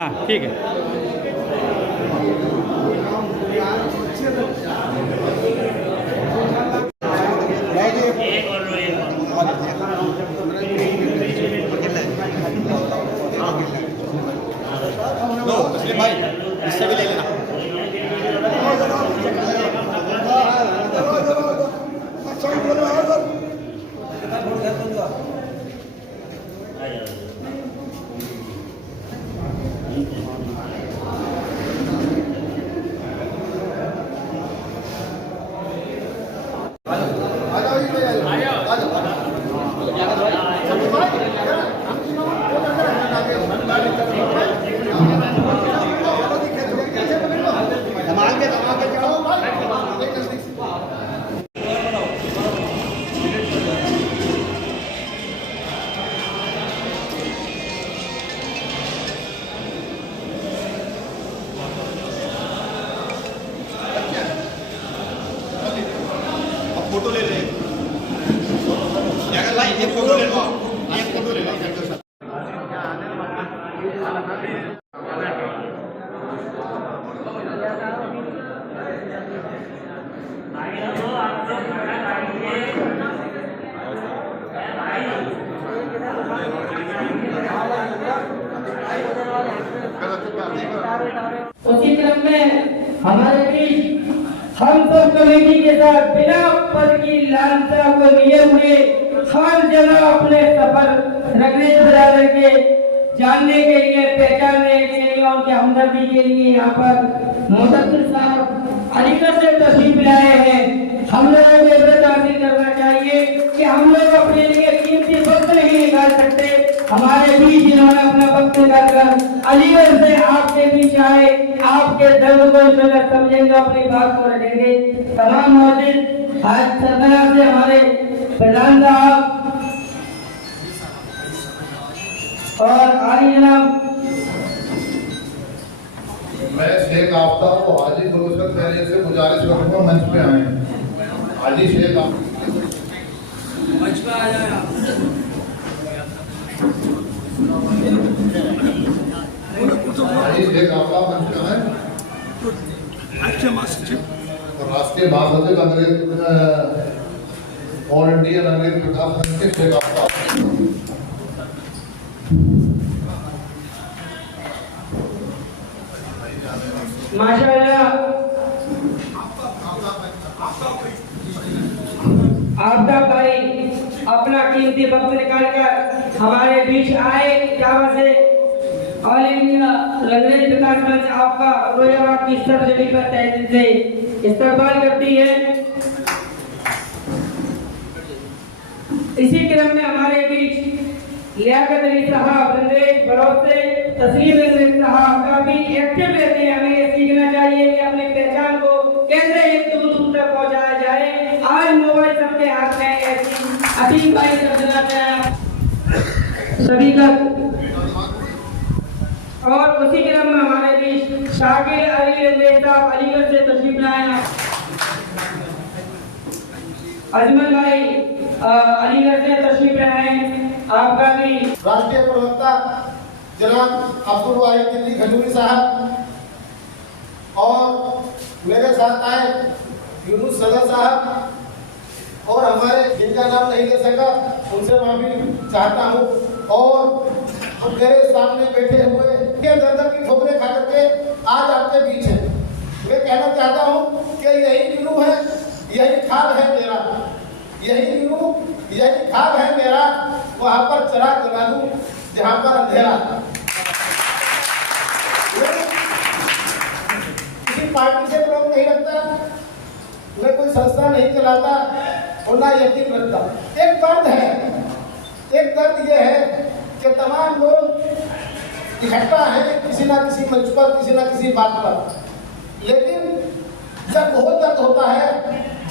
हाँ ठीक है। लो तस्लीम भाई इससे भी ले लेना। फोटो ले ले भाई, एक फोटो ले लो, एक फोटो ले लो। उसी क्रम में हमारे बीच हम सब कमेटी के साथ बिना पद की लालसा को लिए हुए हर जगह अपने सफल रंगरेज बरादर के जानने के लिए, पहचानने के लिए, उनके हमदर्दी के लिए यहाँ पर मुदस्सिर साहब अलीगढ़ से तशरीफ लाए हैं। हम लोगों को इज्जत हासिल करना चाहिए कि हम लोग अपने लिए कीमती वक्त नहीं निकाल सकते। हमारे बीच इन्होंने अपना वक्त निकालकर अलीगढ़ से आपके बीच आए, आपके दर्द को समझेंगे, अपनी बात को रखेंगे। तमाम मौजूद आज सरबराह से हमारे प्रधान साहब और आली जनाब, मैं शेख आफ्ताब को हाजी गुरुसत पहले से गुजारिश करूंगा मंच पे आए। हाजी शेख मंच पे आ जाए। हाजी शेख आफ्ताब मंच पे आए। और राष्ट्रीय महासचिव अंग्रेज ऑल इंडियन अंग्रेज विकास मंच के शेख आफ्ताब। माशाअल्लाह आपदा भाई अपना कीमती वक्त निकालकर हमारे बीच आए। जावा से ऑल इंडिया रंगरेज विकास मंच आपका रोजाबाद की सब्सिडी पर तहे दिल से इस्तकबाल करती है। इसी क्रम में हमारे बीच लियाकत अली साहब रंगरेज बड़ौद से तस्लीम रंगरेज साहब का भी एक्टिव रहते हैं। हमें ये सीखना चाहिए कि अपनी पहचान को कैसे एक दूर दूर तक पहुंचाया जाए। आज मोबाइल सबके हाथ में है। अतीक भाई सब सभी का और उसी क्रम में हमारे बीच शाकिर अली रंगरेज साहब अलीगढ़ से तशरीफ लाए हैं। अजमल भाई अलीगढ़ से तशरीफ लाए हैं। आपका भी राष्ट्रीय प्रवक्ता जनाब अब्दुल वाहिद दिल्ली खजूरी साहब और मेरे साथ आए यूनुस सदर साहब और हमारे जिनका नाम नहीं ले सका उनसे माफी चाहता हूँ। और मेरे सामने बैठे हुए के दर्द की ठोकरें खा करके आज आपके बीच है। मैं कहना चाहता हूँ कि यही जुनून है, यही ख्वाब है मेरा, यही जुनून, यही ख्वाब है मेरा। वहाँ पर चिराग जला दूं जहाँ पर अंधेरा। किसी पार्टी से विरोध नहीं रखता, मैं कोई संस्था नहीं चलाता और ना यकीन रखता। एक दर्द है, एक दर्द ये है कि तमाम लोग इकट्ठा हैं किसी ना किसी मंच पर, किसी ना किसी बात पर। लेकिन जब बहुत दर्द होता है,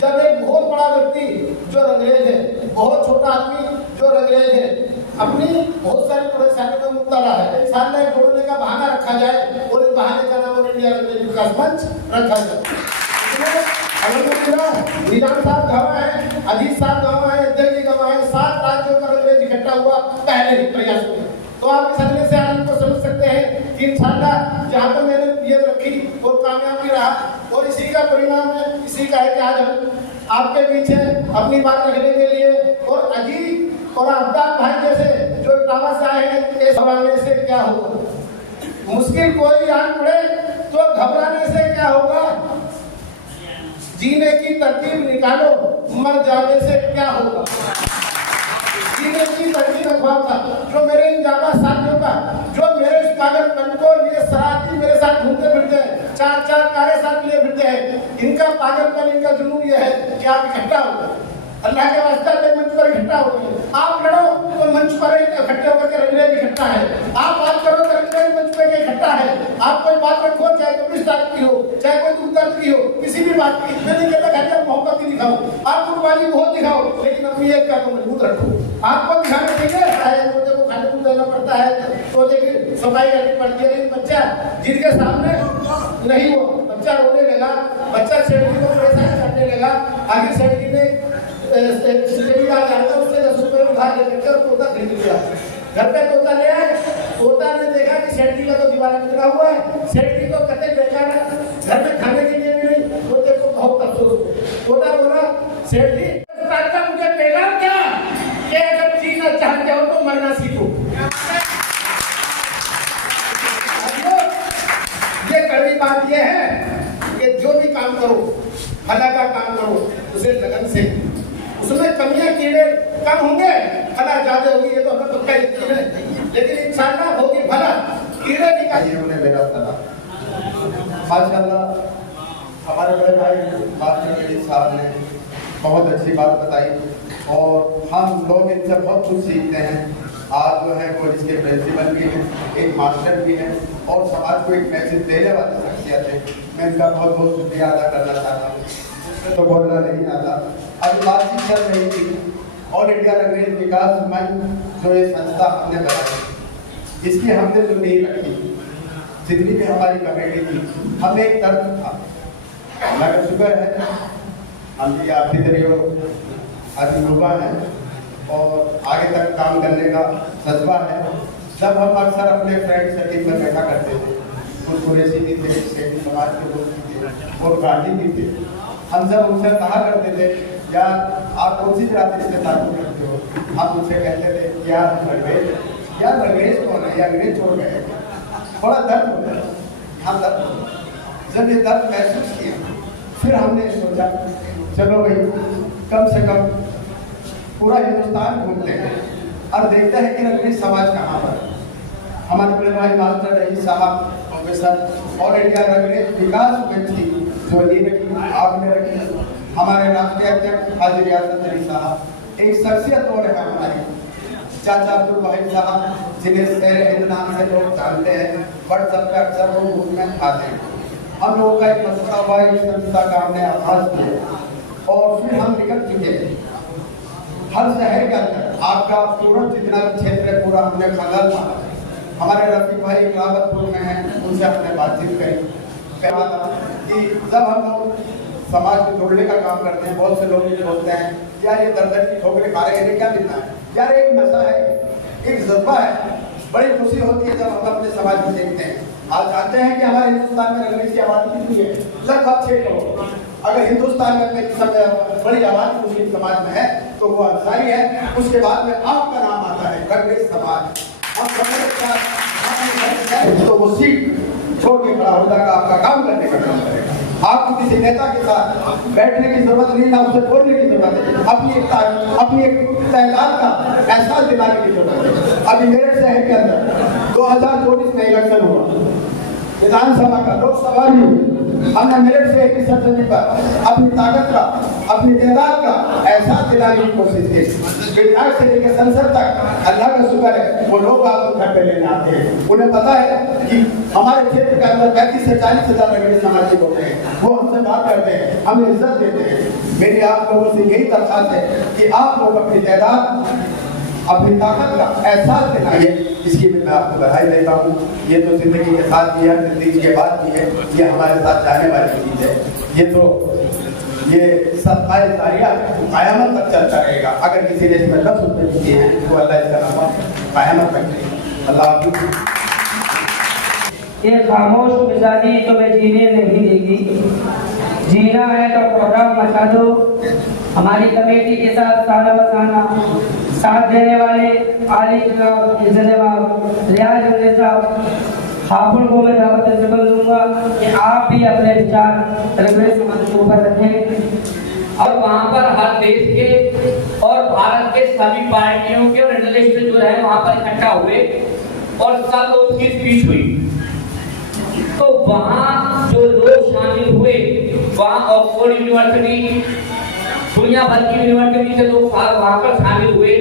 जब एक बहुत बड़ा व्यक्ति जो रंगरेज है, बहुत छोटा आदमी जो रंगरेज है, अपनी बहुत सारी परेशानियों में मुब्तला है, इंसान ने जोड़ने का बहाना रखा जाए और इस बहाने का नाम इंडिया रंगरेज विकास मंच रखा जाए। निजाम साहब गवाह है, अजीत साहब गवाह है, अध्यक्ष जी गवाह है। 7 राज्यों का रंगरेज इकट्ठा हुआ पहले ही प्रयास में। तो आप इस अगले से आनंद को समझ सकते हैं कि इंशाअल्लाह जहाँ पर मैंने नीयत रखी वो कामयाबी रहा और इसी का परिणाम है, इसी का है कि आज हम आपके पीछे अपनी बात रखने के लिए और अजीत और अब्दाल भाई जैसे जो इटावा से आए हैं इस हवाले से क्या होगा। मुश्किल कोई आन पड़े तो घबराने से क्या होगा, जीने की तरकीब निकालो, मर जाने से क्या होगा। जीने की तरकीब अखबार था जो मेरे इन जाबा साथियों का, जो मेरे इस पागलपन को लिए शरारती मेरे साथ घूमते फिरते हैं, चार कारे साथ लिए फिरते हैं, इनका पागलपन, इनका जुनून ये है कि आप इकट्ठा हो गए, अल्लाह के वास्ते में मंच पर इकट्ठा हो गए। आप लड़ो तो मंच पर इकट्ठे होकर के रंगरेज इकट्ठा है, आप बात करो तो रंगरेज मंच पर इकट्ठा है, आप कोई बात रखो चाहे किस बात की हो, चाहे कोई दुख दर्द की हो, किसी भी बात की, मैं नहीं कहता घर मोहब्बत ही दिखाओ, आप कुर्बानी बहुत दिखाओ, लेकिन अपनी एक का तो मजबूत रखो। आपको दिखाने के लिए तोते को खाने को देना पड़ता है, तोते की सफाई करनी पड़ती है, लेकिन बच्चा जिनके सामने नहीं हो, बच्चा रोने लगा, बच्चा सेठ को परेशान करने लगा, आगे सेठ जी ने उससे 10 रुपये उधार लेकर तोता खरीद लिया। घर पे तोता ले आए, तोता ने देखा कि सेठ जी का तो दीवाना निकला हुआ है, सेठ जी को कहते बेकार है, घर में खाने के लिए भी नहीं, तोते को बहुत अफसोस। तोता बोला सेठ जी का मुझे पैगाम क्या कि अगर जीना चाहते हो तो मरना सीखो। ये कड़वी बात ये है कि जो भी काम करो, भला का काम करो, उसे लगन से, उसमें कमियां कीड़े कम होंगे, भला ज्यादा होगी, ये तो हमें पक्का यकीन है, लेकिन इंशाअल्लाह होगी भला, कीड़े निकालिए। उन्हें मेरा सलाम। माशाअल्लाह हमारे बड़े भाई मास्टर अली साहब ने बहुत अच्छी बात बताई और हम लोग इनसे बहुत कुछ सीखते हैं। आज जो है कॉलेज के प्रिंसिपल भी हैं, एक मास्टर भी हैं और समाज को एक मैसेज देने वाले शख्सियत है। मैं इनका बहुत बहुत शुक्रिया अदा करना चाहता हूँ। इसमें तो बोलना नहीं आता। अब बातचीत चल रही थी ऑल इंडिया रंगरेज विकास मंच जो ये संस्था हमने बनाई, इसकी हमने जो नींव रखी, जितनी भी हमारी कमेटी थी, हमें एक तर्क था, मगर शुक्र है हम भी आपकी तरह अभिमुखा है और आगे तक काम करने का जज्बा है। जब हम अक्सर अपने फ्रेंड सर्किल में बैठा करते थे, कुछ कुरैशी भी थे, शेखी समाज के लोग भी थे और गांधी भी थे, हम जब उनसे कहा करते थे यार आप कौन सी जाति से ताल्लुक रखते हो, हम उनसे कहते थे यार अंग्रेज, यार अंग्रेज कौन है, अंग्रेज छोड़ गए। थोड़ा दर्द होता है, हम दर्द, जब ये दर्द महसूस किया फिर हमने सोचा चलो भाई कम से कम पूरा हिंदुस्तान घूमते हैं और देखते हैं कि अंग्रेज समाज कहाँ पर। हमारे बड़े भाई मास्टर रही साहब प्रोफेसर और इंडिया अंग्रेज विकास मंच की जो नींव रखी आपने रखी, हमारे राष्ट्रीय अध्यक्ष हाजी रियासत अली साहब, एक शख्सियत और है हमारी चाचा अब्दुल वाहिद साहब, जिन्हें शेर हिंद नाम से लोग जानते हैं, व्हाट्सएप पे अक्सर वो मूवमेंट आते हैं। हम लोगों का एक मसला हुआ, इस संस्था का हमने आगाज किया और फिर हम निकल चुके हैं हर शहर के अंदर। आपका पूरा जितना भी क्षेत्र है पूरा हमने खंगाल मारा। हमारे रफीक भाई रावतपुर में हैं, उनसे हमने बातचीत करी, कहा था कि जब हम लोग समाज को जोड़ने का काम करते हैं, बहुत से लोग ये बोलते हैं यार ये दर की ठोकरें खा रहे हैं, क्या मिलना है, यार एक नशा है, एक जज्बा है। बड़ी खुशी होती है जब हम अपने समाज को देखते हैं। आप जानते हैं कि हमारे हिंदुस्तान में अंग्रेज की आबादी कितनी है, लगभग 6 करोड़। अगर हिंदुस्तान में बड़ी आबादी मुस्लिम समाज में है तो वो अंसारी है, उसके बाद में आपका नाम आता है अंग्रेज समाज। तो वो सीट छोड़ के खड़ा हो जाएगा, आपका काम करने का काम करेगा। आपको किसी नेता के साथ बैठने की जरूरत नहीं, ना उसे बोलने की जरूरत है, अपनी एक तादाद का एहसास दिलाने की जरूरत है। अभी मेरठ शहर के अंदर 2024 में इलेक्शन हुआ, विधानसभा का, लोकसभा भी, हमने मेरठ से एक सरजमी पर अपनी ताकत का, अपनी तादाद का एहसास दिलाने की कोशिश की। विधायक से लेकर संसद तक अल्लाह का शुक्र है वो लोग आपको घर पे लेने आते हैं। उन्हें पता है कि हमारे क्षेत्र के अंदर 35 से 40 हजार अंग्रेज समाज के होते हैं, वो हमसे बात करते हैं, हमें इज्जत देते हैं। मेरी आप लोगों से यही दरख्वास्त है कि आप लोग अपनी तादाद, अपनी ताकत का एहसास दिलाइए। इसकी भी मैं आपको बधाई देता हूँ। ये तो जिंदगी के साथ भी है, जिंदगी के बाद भी है, ये हमारे साथ जाने वाली चीज़ है। ये तो ये सदका जारिया क़यामत तक चलता रहेगा। अगर किसी ने इसमें 10 रुपये दिए हैं तो अल्लाह इसका नाम क़यामत तक रहेगा। अल्लाह ये खामोश मिजाजी तो मैं जीने नहीं देगी। जीना है तो प्रोग्राम मचा दो। हमारी कमेटी के साथ सारा बसाना साथ देने वाले आली जनाब रियाज अली साहब हापुड़ को मैं दावत जबल दूंगा कि आप भी अपने विचार रंगरेज समाज के ऊपर रखें। और वहाँ पर हर देश के और भारत के सभी पार्टियों के और जर्नलिस्ट जो है वहाँ पर इकट्ठा हुए और सब लोग की स्पीच हुई। तो वहाँ जो लोग शामिल हुए, वहाँ ऑक्सफोर्ड यूनिवर्सिटी, दुनिया भर की यूनिवर्सिटी से लोग वहाँ पर शामिल हुए।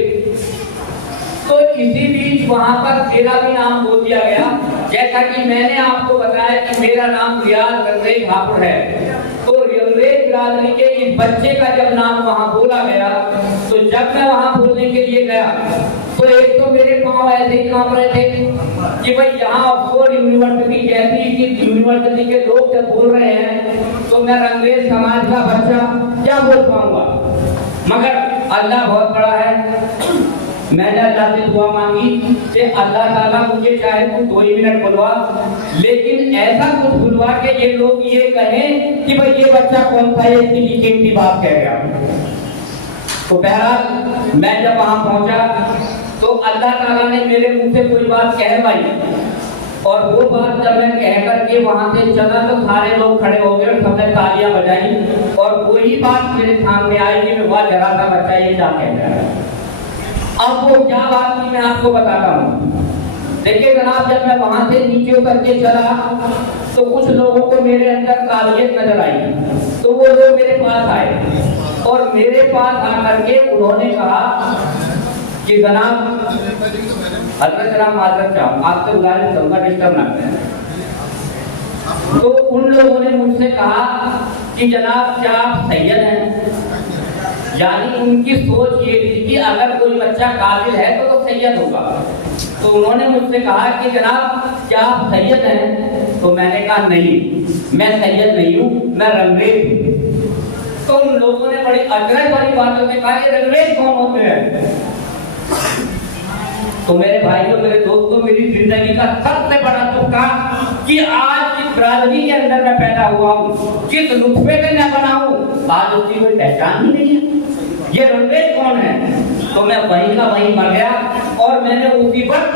तो इसी बीच वहाँ पर मेरा भी नाम बोल दिया गया। जैसा कि मैंने आपको बताया कि मेरा नाम रियाज रंगरेज हापुड़ है, तो रंगरेज बिरादरी के इस बच्चे का जब नाम वहाँ बोला गया, तो जब मैं वहाँ बोलने के लिए गया तो एक तो मेरे पाँव ऐसे ही कांप रहे थे कि भाई यहाँ ऑक्सफोर्ड यूनिवर्सिटी जैसी कि यूनिवर्सिटी के लोग जब बोल रहे हैं तो मैं रंगरेज समाज का बच्चा क्या बोल पाऊंगा। मगर अल्लाह बहुत बड़ा है। मैंने अल्लाह से दुआ मांगी कि अल्लाह ताला मुझे चाहे तो 2 मिनट बुलवा, लेकिन ऐसा कुछ बुलवा के ये लोग ये कहें कि भाई ये बच्चा कौन था, ये इतनी कीमती बात कह गया। तो बहरहाल मैं जब वहां पहुंचा तो अल्लाह ताला ने मेरे मुंह से कोई बात कहवाई, और वो बात जब मैं कह करके वहां से चला तो सारे लोग खड़े हो गए और सबने तालियां बजाई, और वही बात मेरे सामने आई कि वह जरा सा बच्चा ये क्या कह रहा है। अब वो क्या बात थी मैं आपको बताता हूँ। देखिए जनाब, जब मैं वहां से नीचे उतर के चला तो कुछ लोगों को मेरे अंदर काबिलियत नजर आई, तो वो लोग मेरे पास आए और मेरे पास आकर के उन्होंने कहा कि जनाब हजरत जनाब माजरत साहब आपसे गुजारिश करूंगा डिस्टर्ब ना करें। तो उन लोगों ने मुझसे कहा कि जनाब क्या आप सैयद हैं, यानी उनकी सोच ये थी कि अगर कोई बच्चा काबिल है तो वो सैयद होगा। तो उन्होंने मुझसे कहा कि जनाब क्या आप सैयद हैं, तो मैंने कहा नहीं मैं सैयद नहीं हूँ, मैं रंगरेज हूँ। तो उन लोगों ने बड़ी अजरत वाली बातों में कहा ये रंगरेज कौन होते हैं। तो मेरे भाइयों मेरे दोस्तों, मेरी जिंदगी का सबसे बड़ा दुख था कि आज इस बिरादरी के अंदर मैं पैदा हुआ हूँ, जिस नुस्खे से मैं बना हूँ आज उसकी कोई पहचान ही नहीं है, ये रंगरेज कौन है। तो मैं वहीं का वहीं मर गया और मैंने उसी वक्त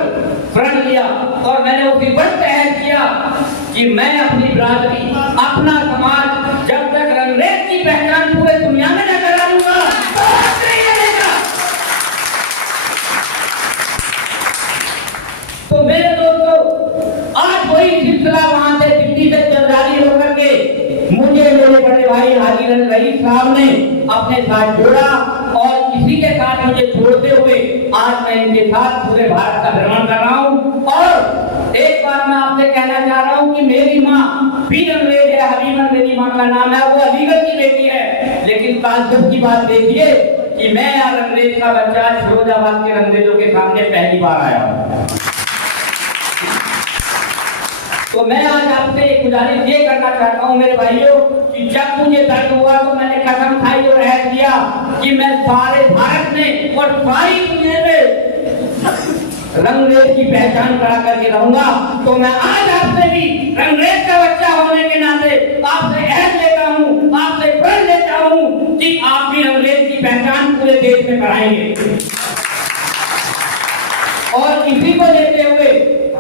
प्रण लिया और मैंने उसी वक्त ऐलान किया कि मैं अपनी बिरादरी, अपना समाज जब तक रंगरेज की पहचान पूरे दुनिया में न करा दूंगा तो मेरे दोस्तों आज वही सिलसिला वहां से दिल्ली से जारी होकर के मुझे मेरे बड़े भाई हाजी रईस साहब ने अपने साथ जोड़ा और इसी के साथ मुझे जोड़ते हुए आज मैं इनके साथ पूरे भारत का भ्रमण कर रहा हूँ। और एक बात मैं आपसे कहना चाह रहा हूँ कि मेरी माँ भी रंगरेज है, हबीबा मेरी माँ का नाम है, वो अलीगढ़ की बेटी है, लेकिन ताज्जुब की बात देखिए कि मैं यहाँ रंगरेज का बच्चा फिरोजाबाद के रंगरेजों के सामने पहली बार आया हूँ। तो मैं आज आपसे एक गुजारिश ये करना चाहता हूँ मेरे भाइयों कि जब मुझे दर्द हुआ तो मैंने कसम खाई और रहम किया कि मैं सारे भारत में और सारी दुनिया में रंगरेज की पहचान करा करके रहूंगा। तो मैं आज आपसे भी रंगरेज का बच्चा होने के नाते आपसे अहद लेता हूँ, आपसे प्रण लेता हूँ कि आप भी रंगरेज की पहचान पूरे देश में कराएंगे। और इसी को लेते हुए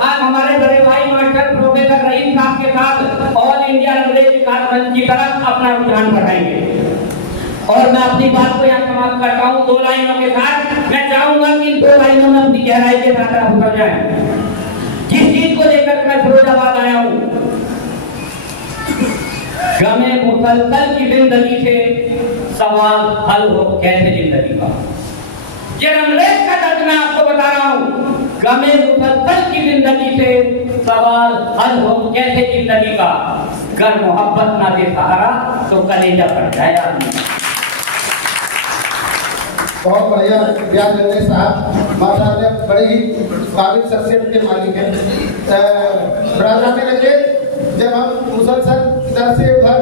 आज हमारे बड़े भाई मास्टर प्रोफेसर रईस साहब के साथ ऑल इंडिया रंगरेज विकास मंच की तरफ अपना रुझान बढ़ाएंगे। और मैं अपनी बात को यहाँ समाप्त करता हूँ 2 लाइनों के साथ। मैं चाहूंगा कि 2 लाइनों में अपनी गहराई के साथ आप उतर जाएं। जिस चीज को लेकर मैं फिरोजाबाद आया हूँ, गमे मुसलसल की जिंदगी से सवाल हल हो कैसे जिंदगी का। ये रंगरेज का दर्द मैं आपको बता रहा हूँ। गमे मुसलसल की जिंदगी से सवाल हल हो कैसे जिंदगी का। अगर मोहब्बत ना दे सहारा तो कलेजा फट जाए आदमी। बहुत बढ़िया रियाज रंगरेज साहब माशाअल्लाह बड़ी ही काबिल शख्सियत के मालिक हैं। बिरादरान रंगरेज जब हम मुसलसल इधर से उधर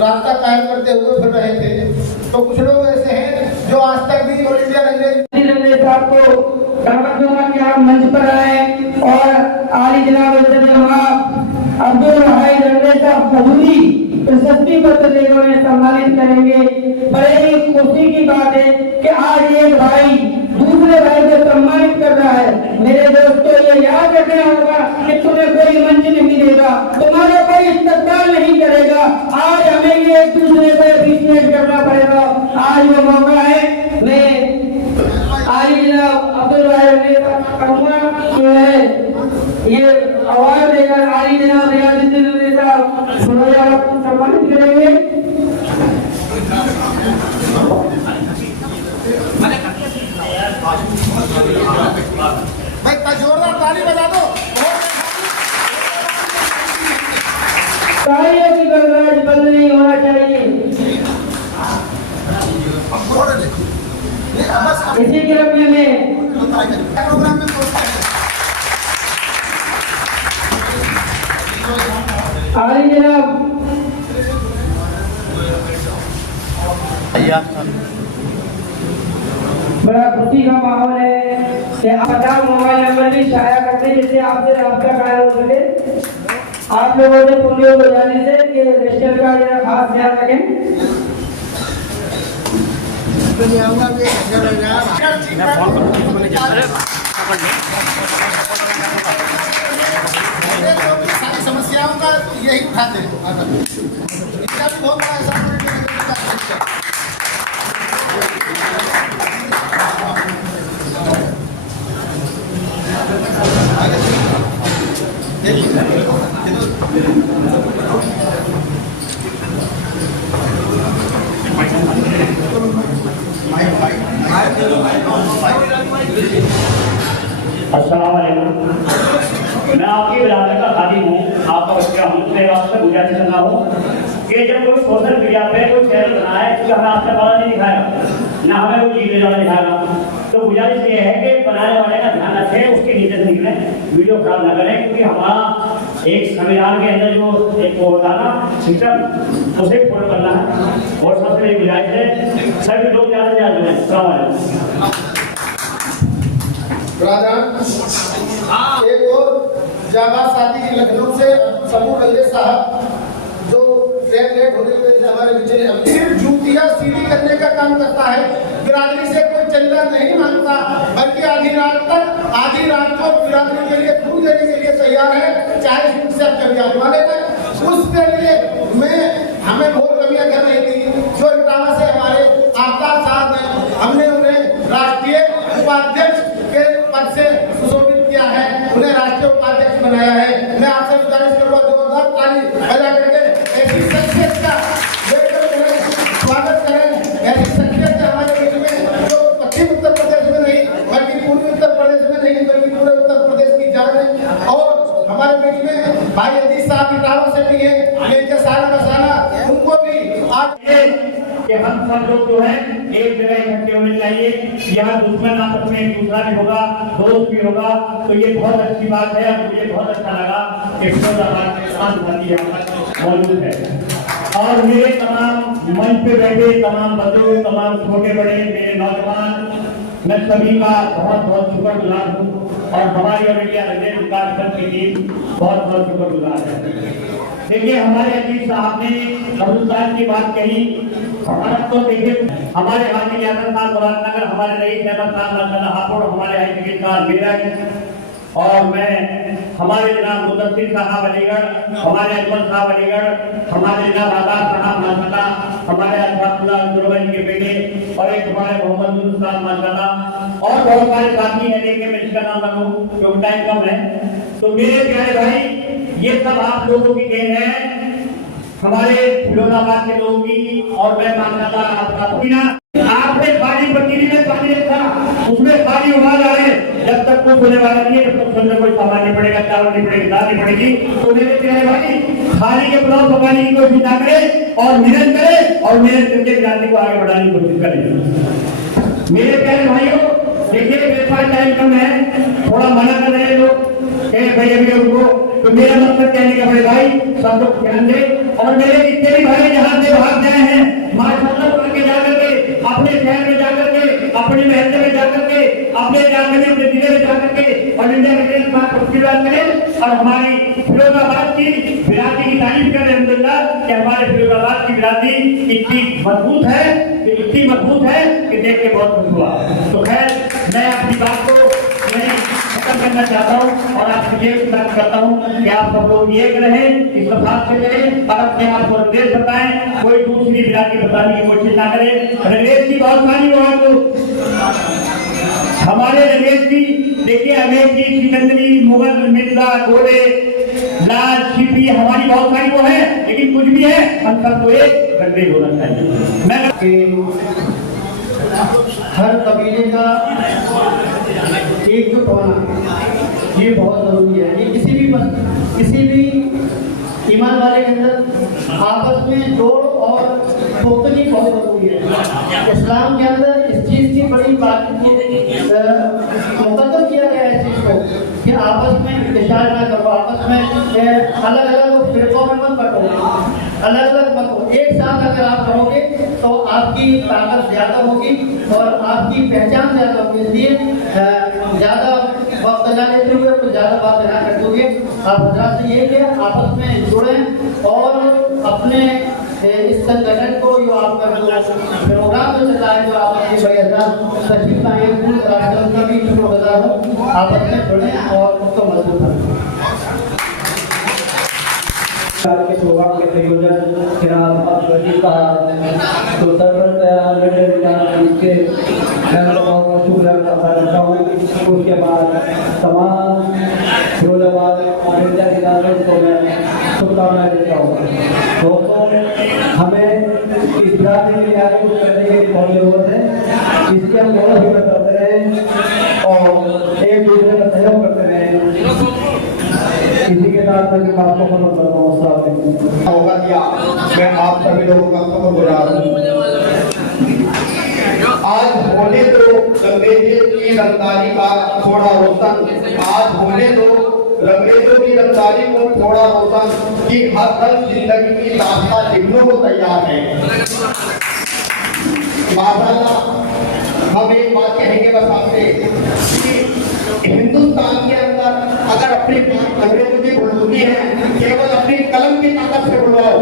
रास्ता कायम करते हुए फिर रहे थे तो कुछ लोग ऐसे हैं जो आज तक भी ऑल इंडिया रंगरेज साहब को दावत दूंगा कि आप मंच पर आए और आली जनाब हजूरी प्रशस्ति पत्र देकर उन्हें सम्मानित करेंगे। बड़े ही खुशी की बात है कि आज एक भाई दूसरे भाई को सम्मानित कर रहा है। मेरे दोस्तों, ये याद रखना होगा कि तुम्हें कोई मंच नहीं देगा, तुम्हारा कोई इस्तेमाल नहीं करेगा। आज हमें ये एक दूसरे को अप्रिशिएट करना पड़ेगा। आज वो मौका है। मैं आली जनाब अब्दुल भाई कहूँगा जो है ये अवार्ड देकर आली जनाब रियाजुद्दीन साहब को सम्मानित करेंगे। भाई जोरदार ताली बजा दो। तालियों की गड़गड़ाहट बंद नहीं होना चाहिए। इसी क्रम में प्रोग्राम में आली जनाब बड़ा खुशी का माहौल है कि आप मोबाइल नंबर भी शाया करते हैं जिससे आपसे रास्ता कायम हो सके। आप लोगों से पुण्य को जाने से कि रजिस्टर का जरा खास ध्यान रखें। सारी समस्याओं का यही उठाते हैं। इसका भी बहुत बड़ा एहसास अस्सलामुअलैकुम। मैं आपकी बिरादरी का खादिम हूँ, आपका बच्चा हूँ। मेरे वास्ते गुजारिश करना हो कि जब कोई सोशल मीडिया पे कोई चैनल बनाए क्योंकि हमें आपसे वाला नहीं दिखाएगा, ना हमें कोई चीज वाला दिखाएगा, तो गुजारिश ये है कि बनाने वाले का ध्यान रखें, उसके नीचे से निकले, वीडियो खराब ना करें। क्योंकि हमारा एक संविधान के अंदर जो एक वो होता ना सिस्टम, उसे फॉलो करना है। और सबसे गुजारिश है सभी लोग ज़्यादा से ज़्यादा जुड़ें। अस्सलाम वालेकुम। एक और जाबाज साथी लखनऊ से सबूर रंगे साहब जो ट्रेन लेट होने की वजह से हमारे बीच सिर्फ जूतिया सीढ़ी करने का काम करता है। बिरादरी से कोई चंदा नहीं मांगता, बल्कि आधी रात को बिरादरी के लिए खून देने के लिए तैयार है, चाहे उससे कमियां माने तक। उसके लिए हमें बहुत कमियां कर रही थी। जो इटावा से हमारे आफ्ताब साहब ने, हमने उन्हें राष्ट्रीय उपाध्यक्ष के पद से सुशोभित किया है, उन्हें राष्ट्रीय उपाध्यक्ष बनाया है। मैं आपसे गुजारिश करूंगा जोरदार ताली बजा करके ऐसी शख्सियत का स्वागत करें। ऐसी शख्सियत हमारे बीच में जो पश्चिम उत्तर प्रदेश में नहीं बल्कि पूर्वी उत्तर प्रदेश में नहीं बल्कि पूरे उत्तर प्रदेश की जान है। और हमारे बीच में भाई अजीत साहब इटावा से भी है, मेजर सारा बसाना, उनको भी आज कि हम सब लोग जो है एक जगह इकट्ठे होने चाहिए। यहाँ दुश्मन आपस में एक दूसरा भी होगा, दोस्त भी होगा, तो ये बहुत अच्छी बात है। और मुझे बहुत अच्छा लगा कि फिरोजाबाद के शांत भाती यहाँ पर मौजूद है। और मेरे तमाम मंच पे बैठे तमाम बच्चों, तमाम छोटे बड़े मेरे नौजवान, मैं सभी का बहुत बहुत शुक्रगुजार हूँ। और हमारी मीडिया रंजन कार्यक्रम की टीम बहुत बहुत शुक्रगुजार है। देखिए, हमारे अजीत साहब ने हिंदुस्तान की बात कही। हमारा तो देखिए, हमारे हाजी यादव साहब मुरादनगर, हमारे रईस अहमद साहब माशाल्लाह हापुड़, हमारे हाई सेकेंडरी मेरठ, और मैं हमारे जनाब मुदस्सिर साहब अलीगढ़, हमारे अजमल साहब अलीगढ़, हमारे जनाब आजाद साहब माशाल्लाह, हमारे अब्दुल्लाह दुर्बानी के बेटे, और एक हमारे मोहम्मद यूसुफ साहब माशाल्लाह, और बहुत सारे साथी हैं। लेकिन मैं इसका नाम ना लूं क्योंकि टाइम कम है। तो मेरे प्यारे भाई, ये सब आप लोगों की देन है, हमारे फिरोजाबाद के लोगों की। और मैं माशाल्लाह आपका आपने खाली पतीली में पानी रखा, उसमें खाली उबाल आ रहे, जब तक कुछ होने वाला नहीं है, जब तक सुनने कोई सामान नहीं पड़ेगा, चावल नहीं पड़ेगी, दाल नहीं पड़ेगी। तो मेरे प्यारे भाई, खाली के पुलाव पकाने की कोशिश ना करें और मेहनत करें, और मेहनत करके बिरादरी को आगे बढ़ाने की कोशिश करें। मेरे प्यारे भाइयों, देखिए मेरे पास टाइम कम है, थोड़ा मना कर रहे हैं लोग भाई अभी उनको, तो मेरा मकसद कहने का बड़े भाई सब लोग ध्यान दें। और मेरे जितने भी भाई जहाँ से भाग गए हैं, माशाअल्लाह करके जाकर के अपने शहर में जाकर के, अपने महल में जाकर के, अपने जाकर के, अपने जिले में जाकर के और इंडिया के करें और हमारी फिरोजाबाद की बिरादरी की तारीफ करें। हमारे फिरोजाबाद की बिरादरी इतनी मजबूत है कि देख के बहुत खुश हुआ। तो खैर मैं अपनी बात को खत्म करना चाहता हूँ और आपसे ये विनती करता हूँ कि आप सब लोग एक रहें, इत्तेफाक से रहें और अपने आप को रंगरेज बताएं, कोई दूसरी बिरादरी बताने की कोशिश ना करें। रंगरेज की बहुत सारी वो हमारे रंगरेज की देखिए, अमेठी, सिकंदरी, मुगल, मिर्जा, घोड़े, लाल, शिपी, हमारी बहुत सारी वो है, लेकिन कुछ भी है हम सबको एक रंगरेज होना चाहिए। मैं हर कबीले का एकजुट होना ये बहुत जरूरी है। ये किसी भी ईमान वाले के अंदर आपस में जोड़ और पुख्तगी बहुत जरूरी है। इस्लाम के अंदर इस चीज़ की बड़ी बात मुकद्दर किया गया है इस चीज़ को कि आपस में इंतशार ना करो, आपस में अलग अलग फिरकों में मत बटो, अलग अलग मत हो। एक साथ अगर आप रहोगे तो आपकी ताकत ज़्यादा होगी और आपकी पहचान ज़्यादा होगी। इसलिए ज़्यादा वक्त ना लेते हुए कुछ ज़्यादा बात ना करते हुए आप हजरात से ये कि आपस में जुड़ें और अपने इस संगठन को जो आपका जो प्रोग्राम जो चला है, जो आप अपने बड़े हजरात सचिव का एक पूर्ण राष्ट्र का भी शुक्रगुजार हूँ, आपस में जुड़ें और उसको मजबूत करें। के प्रोग्राम के संयोजक जनाब अब्दुल का तो इसके मैं बहुत शुक्रिया अदा करता हूँ। उसके बाद तमाम फिरोजाबाद मीडिया इदारों को मैं शुभकामनाएं देता हूँ। दोस्तों, हमें इस बिरादरी में आगे कुछ करने की बहुत जरूरत है। इसलिए हम दोनों हिम्मत करते रहें और एक दूसरे का सहयोग करते रहें। इसी के साथ मैं बात को खत्म करता हूँ। होगा दिया मैं आप सभी लोगों का शुक्रगुजार हूँ। आज होने दो अंग्रेजों की रंगदारी का थोड़ा रोशन, आज होने दो अंग्रेजों की रंगदारी को थोड़ा रोशन कि हर पल जिंदगी की दास्तां लिखने को तैयार है। माशाअल्लाह, हम एक बात कहेंगे बस आपसे कि हिंदुस्तान के अंदर अगर अपनी अंग्रेजों की बुलंदी है, केवल अपनी कलम की ताकत से बुलवाओ।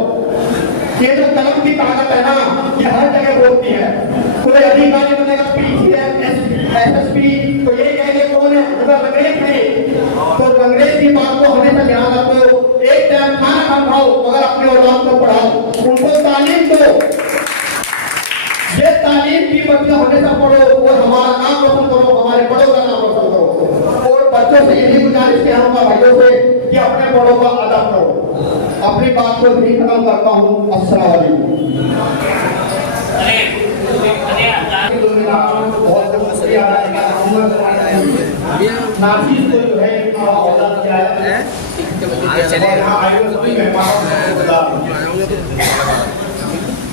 ये जो कलम की ताकत है ना, ये हर जगह बोलती है। कोई अधिकारी बनेगा, एसएसपी, तो ये कहेंगे कौन है, अगर अंग्रेज है तो अंग्रेज की बात को हमेशा ध्यान रखो। एक टाइम खाना कम खाओ मगर अपने औलाद को पढ़ाओ, उनको तालीम दो। ये तालीम की बच्चे हमेशा पढ़ो और हमारा नाम रोशन करो, हमारे बड़ों का नाम रोशन करो। और बच्चों से यही गुजारिश है हमारे भाइयों से कि अपने बड़ों का अदब करो। अपनी बात को भी खत्म करता हूँ। अस्सलाम वालेकुम। बहुत बहुत शुक्रिया नाज़रीन को जो है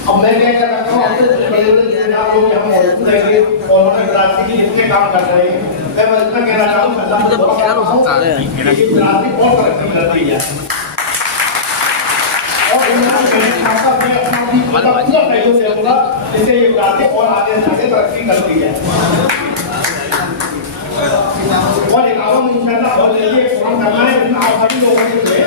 अब मैं क्या कर रहा हूँ, लोग यहाँ मौजूद रहेंगे और उन्होंने बिरादरी के जितने काम कर रहे हैं, मैं बस इतना कहना चाहूँ कि बिरादरी बहुत तरक्की कर रही है और पूरा सहयोग से होगा, जिससे ये बिरादरी और आगे तरक्की करती है। और एक आवाम इंशाअल्लाह बहुत जल्दी एक काम करना है, आप सभी लोगों के लिए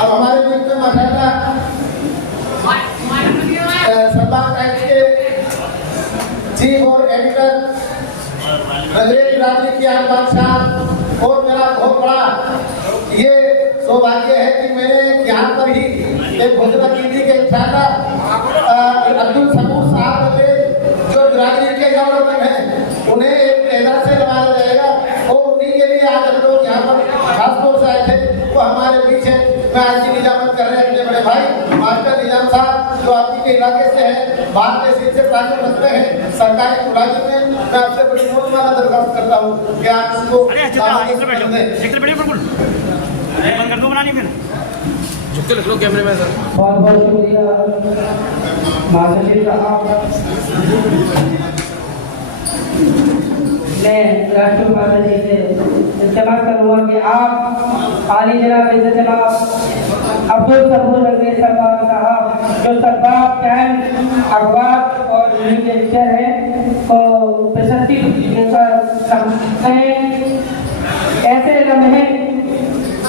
अब हमारे बीच में माशाअल्लाह संवाद टाइम्स के चीफ और एडिटर अंग्रेज बिरादरी के आम बादशाह और मेरा बहुत बड़ा ये सौभाग्य है कि मैंने यहाँ पर ही एक घोषणा की थी कि अब्दुल शकूर साहब जो बिरादरी के गवर्नर हैं उन्हें एक एजाज से नवाजा जाएगा और उन्हीं के लिए आज हम लोग यहाँ पर खासतौर से आए थे। तो हमारे बीच है, मैं आज की निजामत कर रहे हैं अपने बड़े भाई मास्टर निजाम साहब जो आपकी के इलाके से है, बात में सीट से ताल्लुक रखते हैं सरकारी मुलाजिम में। मैं आपसे बड़ी मोहब्बत दरखास्त करता हूँ कि आप उसको कैमरे में सर बहुत बहुत शुक्रिया महासचिव साहब। मैं राष्ट्रपाल जी से इस्तेमाल करूँगा कि आप आली जनाब इज़्ज़त जनाब अब्दुल सबूर रंगरे सरकार साहब जो सरबाब कैंप अखबार और उनके लेक्चर हैं को प्रशस्ति करें। ऐसे लम्हे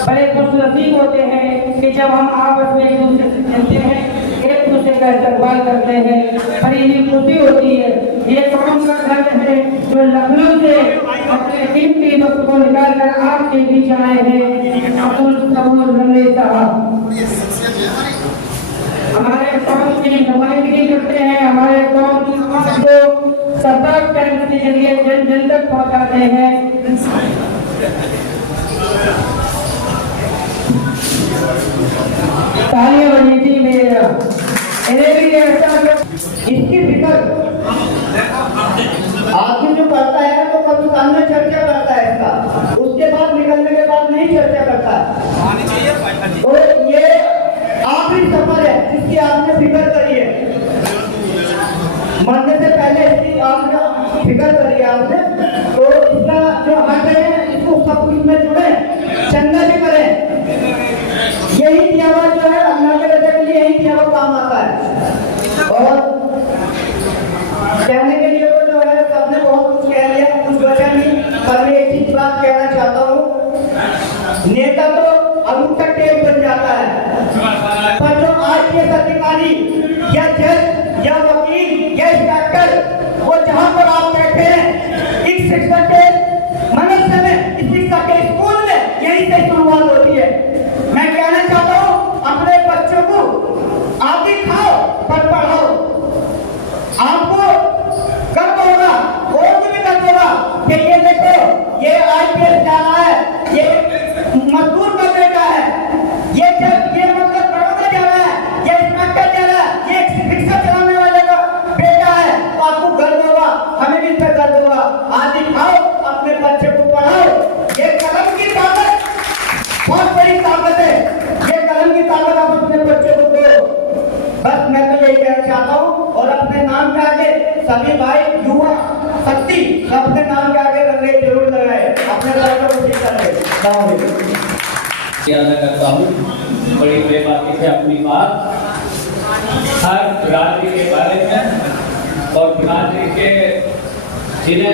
बड़े खुशनसीब होते हैं कि जब हम आपस में एक दूसरे से मिलते हैं, एक दूसरे का इस्तेमाल करते हैं, बड़ी खुशी होती है। ये कौन का घर है जो लखनऊ से अपने कीमती वक्त को निकाल कर आपके बीच आए हैं, अब्दुल सबूर रंगरे साहब हमारे कौम की नुमाइंदगी करते हैं, हमारे कौम की बात को सरदार कैंप के जरिए जन जन तक पहुँचाते हैं। तालियां बनी थी मेरा इन्हें भी इसकी फिक्र आदमी जो पढ़ता है तो कभी सामने चर्चा करता है इसका, उसके बाद निकलने के बाद नहीं चर्चा करता है। तो ये आखिरी सफर है जिसकी आपने फिक्र करी है, मरने से पहले इसकी आपने फिक्र करी है आपने। तो इसका जो हक है इसको सब कुछ में जुड़े, चंदा भी करें। यही दिया हुआ जो है अल्लाह के रज़ा के लिए यही दिया हुआ काम आता है। और कहने के लिए तो जो है सबने बहुत कुछ कह लिया, कुछ बचा नहीं, पर मैं एक चीज बात कहना चाहता हूँ। नेता तो अभी तक टेप बन जाता है, पर जो आईपीएस अधिकारी या जज या वकील या इंस्पेक्टर वो जहाँ पर आप बैठे हैं इस शिक्षा के मनुष्य में, इस शिक्षा के स्कूल में यहीं से शुरुआत होती है। मैं कहना चाहता हूँ अपने बच्चों को आदि खाओ पर पढ़ाओ। आपको गर्व होगा, और भी गर्व होगा कि ये देखो ये आईपीएस जा रहा है, ये मजदूर का बेटा है, ये मतलब बड़ौदा जा रहा है, ये इंस्पेक्टर जा रहा है, ये रिक्शा चलाने वाले का बेटा है। तो आपको गर्व होगा, हमें भी इस पर गर्व होगा। आदि खाओ, अपने बच्चे को पढ़ाओ। ये कलम की ताकत बहुत बड़ी ताकत है, ये कलम की ताकत आप अपने बच्चे को दो। बस मैं तो यही कहना चाहता हूँ। और अपने नाम के आगे सभी भाई युवा शक्ति अपने नाम के आगे रंगरे जरूर लगाए, अपने बच्चों को शिक्षा दें। करता हूँ बड़ी बेबाकी से अपनी बात हर बिरादरी के बारे में और बिरादरी के जिन्हें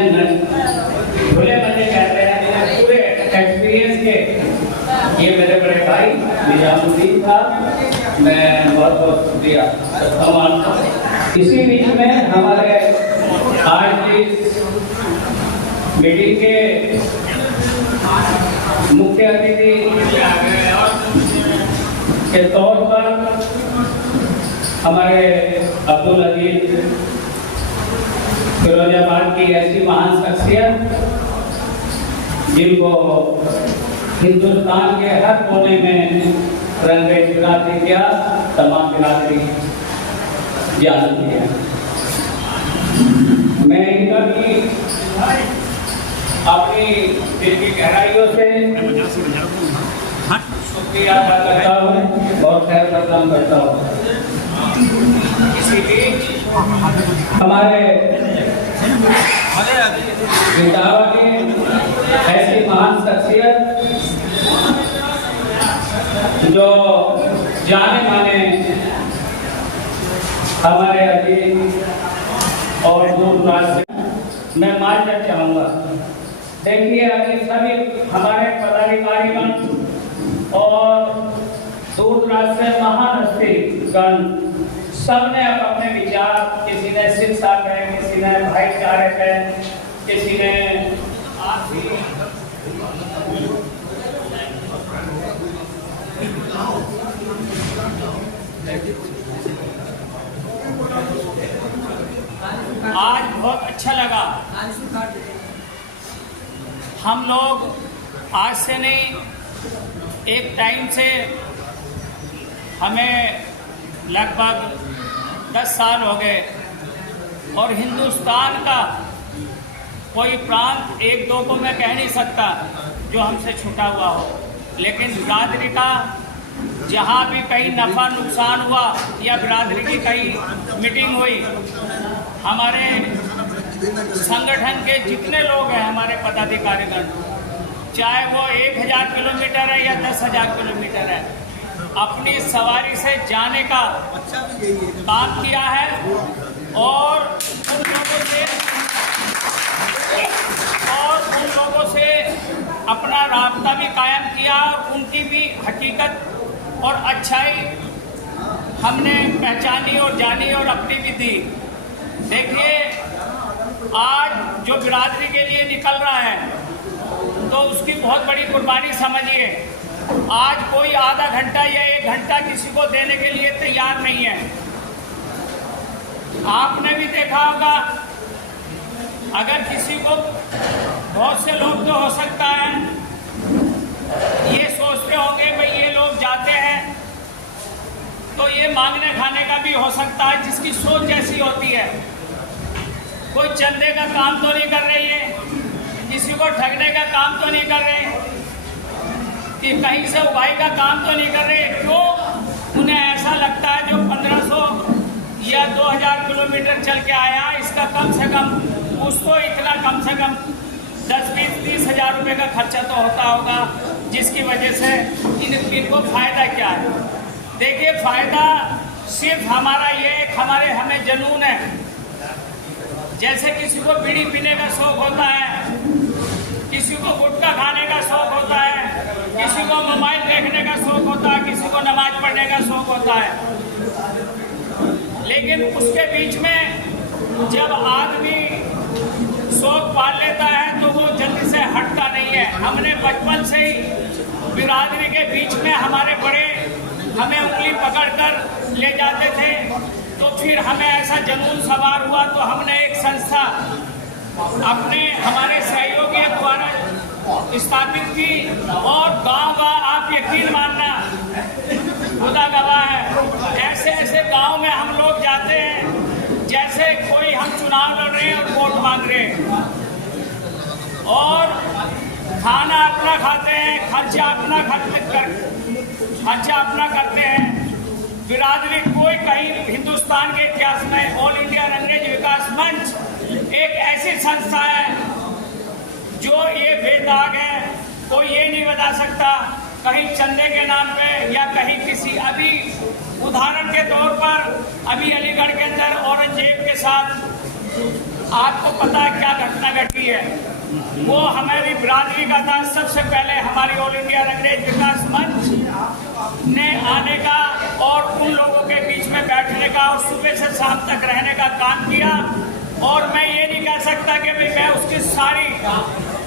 खुले मजे कहते हैं, जिन्हें पूरे एक्सपीरियंस के, ये मेरे बड़े भाई निजामुद्दीन था, मैं बहुत बहुत शुक्रिया मानता हूँ। इसी बीच में हमारे आज की मीटिंग के मुख्य अतिथि के तौर पर हमारे अब्दुल अजीज फिरोजाबाद की ऐसी महान शख्सियत जिनको हिंदुस्तान के हर कोने में रंगरेज बिरादरी किया, तमाम बिरादरी जानती है। मैं इनका भी अपनी दिल की गहराइयों से शुक्रिया अदा करता हूँ, बहुत खैर मकदम करता हूँ। इसी बीच हमारे विधावा की ऐसी महान शख्सियत जो जाने माने हमारे अजीज और दूर दराज से मैं मानना चाहूँगा। देखिए अभी सभी हमारे पदाधिकारीगण और दूर दराज से महान हस्तीगण सबने अब अपने विचार, किसी ने शिक्षा कहे, किसी ने भाईचारे कहे, किसी ने आज बहुत अच्छा लगा। हम लोग आज से नहीं, एक टाइम से हमें लगभग 10 साल हो गए और हिंदुस्तान का कोई प्रांत एक दो को मैं कह नहीं सकता जो हमसे छूटा हुआ हो, लेकिन बिरादरी का जहाँ भी कहीं नफ़ा नुकसान हुआ या बिरादरी की कहीं मीटिंग हुई, हमारे संगठन के जितने लोग हैं, हमारे पदाधिकारीगण चाहे वो 1000 किलोमीटर है या 10,000 किलोमीटर है, अपनी सवारी से जाने का काम किया है और उन लोगों से अपना राब्ता भी कायम किया और उनकी भी हकीकत और अच्छाई हमने पहचानी और जानी और अपनी भी दी। देखिए, आज जो बिरादरी के लिए निकल रहा है तो उसकी बहुत बड़ी कुर्बानी समझिए। आज कोई आधा घंटा या 1 घंटा किसी को देने के लिए तैयार नहीं है। आपने भी देखा होगा, अगर किसी को, बहुत से लोग तो हो सकता है ये सोचते होंगे भाई ये लोग जाते हैं तो ये मांगने खाने का भी हो सकता है, जिसकी सोच जैसी होती है। कोई चंदे का काम तो नहीं कर रही है, किसी को ठगने का काम तो नहीं कर रहे, कि कहीं से उगाई का काम तो नहीं कर रहे। क्यों? उन्हें ऐसा लगता है जो 1500 या 2000 किलोमीटर चल के आया, इसका कम से कम उसको इतना कम से कम 10-20-30 हज़ार रुपये का खर्चा तो होता होगा, जिसकी वजह से इनको फ़ायदा क्या है। देखिए, फ़ायदा सिर्फ हमारा ये हमें जुनून है। जैसे किसी को बीड़ी पीने का शौक होता है, किसी को गुटखा खाने का शौक होता है, किसी को मोबाइल देखने का शौक होता है, किसी को नमाज पढ़ने का शौक होता है। लेकिन उसके बीच में जब आदमी शौक पाल लेता है तो वो जल्दी से हटता नहीं है। हमने बचपन से ही बिरादरी के बीच में हमारे बड़े हमें उंगली पकड़कर ले जाते थे, तो फिर हमें ऐसा जुनून सवार हुआ तो हमने एक संस्था हमारे सहयोगियों द्वारा स्थापित की और गांव आप यकीन मानना, खुदा गवाह है, ऐसे गांव में हम लोग जाते हैं जैसे कोई हम चुनाव लड़ रहे हैं और वोट मांग रहे हैं, और खाना अपना खाते हैं, खर्चा अपना करते हैं। बिरादरी कोई कहीं हिंदुस्तान के इतिहास में ऑल इंडिया रंगरेज विकास मंच एक ऐसी संस्था है जो ये बेदाग है, कोई ये नहीं बता सकता कहीं चंदे के नाम पे या कहीं किसी, अभी उदाहरण के तौर पर अभी अलीगढ़ के अंदर औरंगजेब के साथ आपको पता है क्या घटना घटी है। वो हमारी बिरादरी का था। सबसे पहले हमारी ऑल इंडिया रंगरेज विकास मंच ने आने का और उन लोगों के बीच में बैठने का और सुबह से शाम तक रहने का काम किया। और मैं ये नहीं कह सकता कि भाई मैं उसकी सारी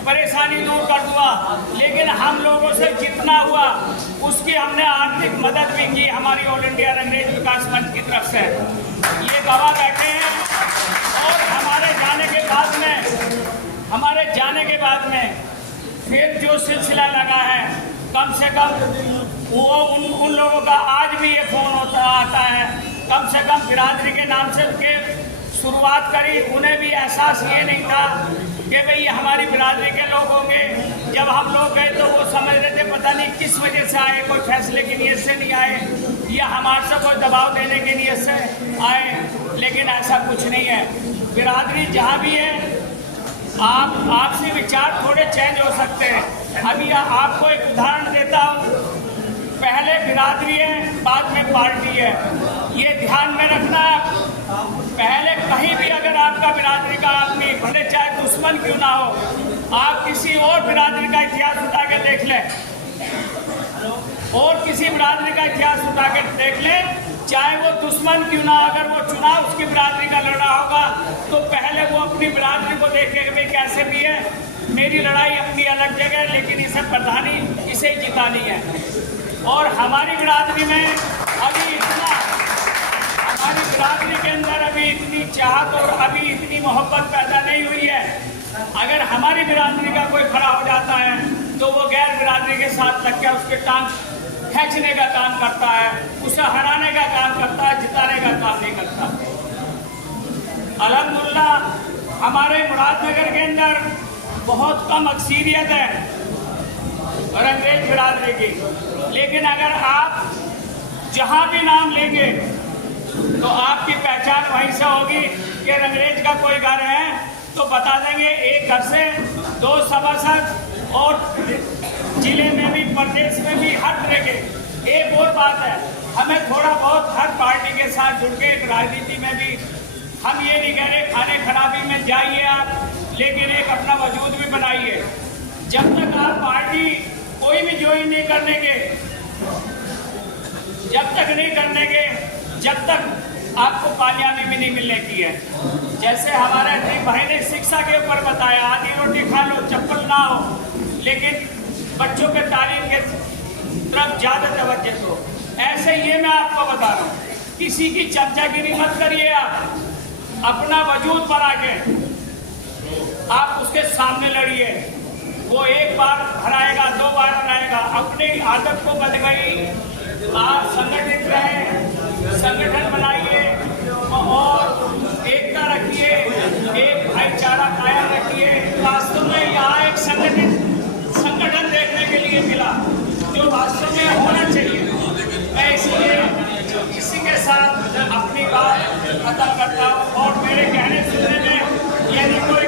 परेशानी दूर कर दूंगा, लेकिन हम लोगों से जितना हुआ उसकी हमने आर्थिक मदद भी की हमारी ऑल इंडिया रंगरेज विकास मंच की तरफ से। ये गवाह बैठे हैं। और हमारे जाने के बाद में फिर जो सिलसिला लगा है, कम से कम वो उन लोगों का आज भी ये फोन आता है, कम से कम बिरादरी के नाम से उनके शुरुआत करी। उन्हें भी एहसास ये नहीं था कि भाई हमारी बिरादरी के लोग होंगे। जब हम लोग गए तो वो समझ रहे थे पता नहीं किस वजह से आए, कोई फैसले की नीयत से नहीं आए या हमारे से कोई दबाव देने की नीयत से आए, लेकिन ऐसा कुछ नहीं है। बिरादरी जहाँ भी है, आपसे विचार थोड़े चेंज हो सकते हैं। अभी आपको एक उदाहरण देता हूँ। पहले बिरादरी है, बाद में पार्टी है, ये ध्यान में रखना। पहले कहीं भी अगर आपका बिरादरी का आदमी, भले चाहे दुश्मन क्यों ना हो, आप किसी और बिरादरी का इतिहास उठा के देख लें, और किसी बिरादरी का इतिहास उठा के देख लें, चाहे वो दुश्मन क्यों ना, अगर वो चुनाव उसकी बिरादरी का लड़ा होगा तो पहले वो अपनी बिरादरी को देखे कि भाई कैसे भी है, मेरी लड़ाई अपनी अलग जगह, लेकिन इसे प्रधानी, इसे जितानी है। और हमारी बिरादरी में अभी हमारी बिरादरी के अंदर अभी इतनी चाहत और अभी इतनी मोहब्बत पैदा नहीं हुई है। अगर हमारी बिरादरी का कोई खड़ा हो जाता है तो वो गैर बिरादरी के साथ लग कर उसके टांग खींचने का काम करता है, उसे हराने का काम करता है, जिताने का काम नहीं करता। अल्हम्दुलिल्लाह हमारे मुरादनगर के अंदर बहुत कम अक्सरियत है रंगरेज बिरादरी की, लेकिन अगर आप जहाँ भी नाम लेंगे तो आपकी पहचान वहीं से होगी कि रंगरेज का कोई घर है तो बता देंगे एक घर से 2 सभासद और जिले में भी, प्रदेश में भी, हर तरह के। एक और बात है, हमें थोड़ा बहुत हर पार्टी के साथ जुड़ के राजनीति में भी, हम ये नहीं कह रहे खाने खराबी में जाइए आप, लेकिन एक अपना वजूद भी बनाइए। जब तक आप पार्टी कोई भी ज्वाइन नहीं करने के, जब तक आपको कामयाबी भी नहीं मिलने की है। जैसे हमारे भाई ने शिक्षा के ऊपर बताया, आधी रोटी खा लो, चप्पल ना हो, लेकिन बच्चों के तालीम के तरफ ज्यादा तवज्जो दो। ऐसे ये मैं आपको बता रहा हूँ, किसी की चमचागिरी मत करिए। आप अपना वजूद बना के आप उसके सामने लड़िए। वो एक बार हराएगा, 2 बार हराएगा, अपनी आदत को बदल गई। आप संगठित रहे, संगठन बनाइए और एकता रखिए, एक भाईचारा कायम रखिए। वास्तव में यहाँ एक संगठन देखने के लिए मिला जो वास्तव में होना चाहिए। मैं इसलिए इसी के साथ अपनी बात खत्म करता हूँ और मेरे कहने सुनने में यदि कोई